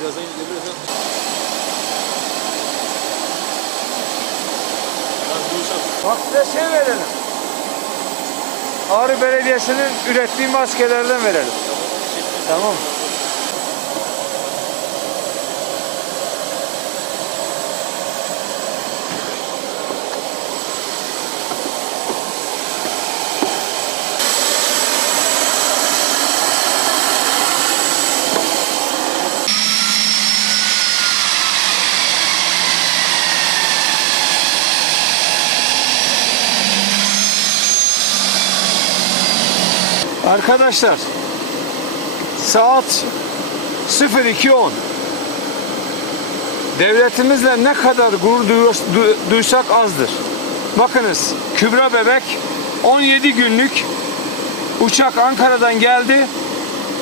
Birazdan buluşalım. Bak size şey verelim. Ağrı Belediyesi'nin ürettiği maskelerden verelim. Tamam. Arkadaşlar saat 02.10 Devletimizle ne kadar gurur duysak azdır. Bakınız Kübra bebek 17 günlük uçak Ankara'dan geldi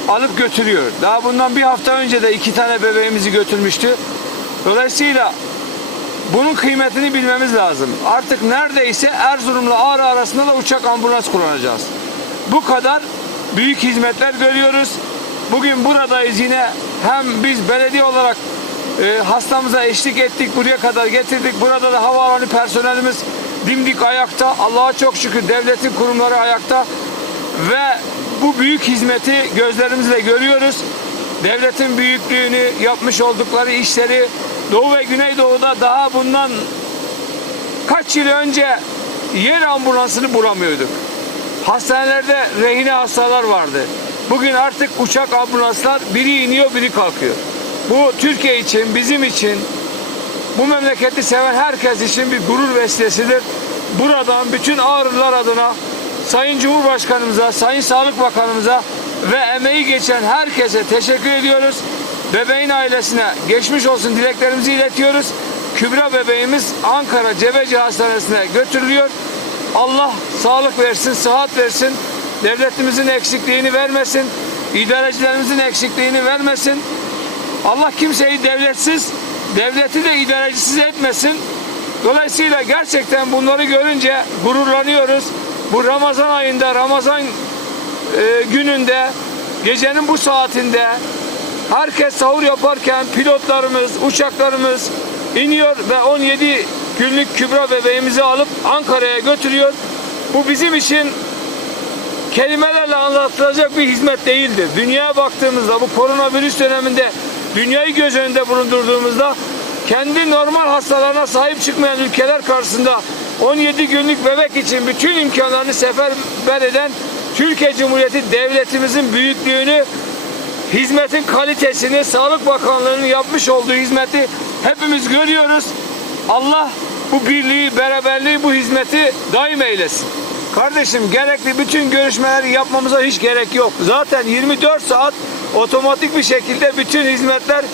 alıp götürüyor. Daha bundan bir hafta önce de iki tane bebeğimizi götürmüştü. Dolayısıyla bunun kıymetini bilmemiz lazım. Artık neredeyse Erzurum'la Ağrı arasında da uçak ambulans kullanacağız. Bu kadar büyük hizmetler görüyoruz. Bugün buradayız yine hem biz belediye olarak e, hastamıza eşlik ettik, buraya kadar getirdik. Burada da havaalanı personelimiz dimdik ayakta. Allah'a çok şükür devletin kurumları ayakta ve bu büyük hizmeti gözlerimizle görüyoruz. Devletin büyüklüğünü, yapmış oldukları işleri Doğu ve Güneydoğu'da daha bundan kaç yıl önce yer ambulansını bulamıyorduk. Hastanelerde rehine hastalar vardı. Bugün artık uçak ambulanslar biri iniyor biri kalkıyor. Bu Türkiye için, bizim için, bu memleketi seven herkes için bir gurur vesilesidir. Buradan bütün Ağrılar adına Sayın Cumhurbaşkanımıza, Sayın Sağlık Bakanımıza ve emeği geçen herkese teşekkür ediyoruz. Bebeğin ailesine geçmiş olsun dileklerimizi iletiyoruz. Kübra bebeğimiz Ankara Cebeci Hastanesi'ne götürülüyor. Allah sağlık versin, sıhhat versin. Devletimizin eksikliğini vermesin. idarecilerimizin eksikliğini vermesin. Allah kimseyi devletsiz, devleti de idarecisiz etmesin. Dolayısıyla gerçekten bunları görünce gururlanıyoruz. Bu Ramazan ayında, Ramazan e, gününde, gecenin bu saatinde herkes sahur yaparken pilotlarımız, uçaklarımız iniyor ve 17 günlük Kübra bebeğimizi alıp Ankara'ya götürüyor. Bu bizim için kelimelerle anlatılacak bir hizmet değildir. Dünyaya baktığımızda bu koronavirüs döneminde dünyayı göz önünde bulundurduğumuzda kendi normal hastalarına sahip çıkmayan ülkeler karşısında 17 günlük bebek için bütün imkanlarını seferber eden Türkiye Cumhuriyeti devletimizin büyüklüğünü hizmetin kalitesini Sağlık Bakanlığı'nın yapmış olduğu hizmeti hepimiz görüyoruz. Allah bu birliği, beraberliği, bu hizmeti daim eylesin. Kardeşim gerekli bütün görüşmeleri yapmamıza hiç gerek yok. Zaten 24 saat otomatik bir şekilde bütün hizmetler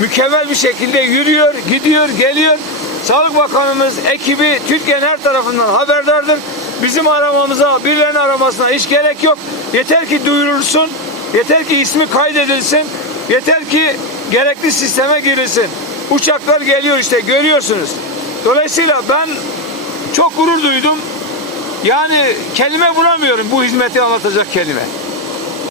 mükemmel bir şekilde yürüyor, gidiyor, geliyor. Sağlık Bakanımız, ekibi Türkiye'nin her tarafından haberdardır. Bizim aramamıza, birilerinin aramasına hiç gerek yok. Yeter ki duyurulsun, yeter ki ismi kaydedilsin, yeter ki gerekli sisteme girilsin. Uçaklar geliyor işte görüyorsunuz. Dolayısıyla ben çok gurur duydum. Yani kelime bulamıyorum bu hizmeti anlatacak kelime.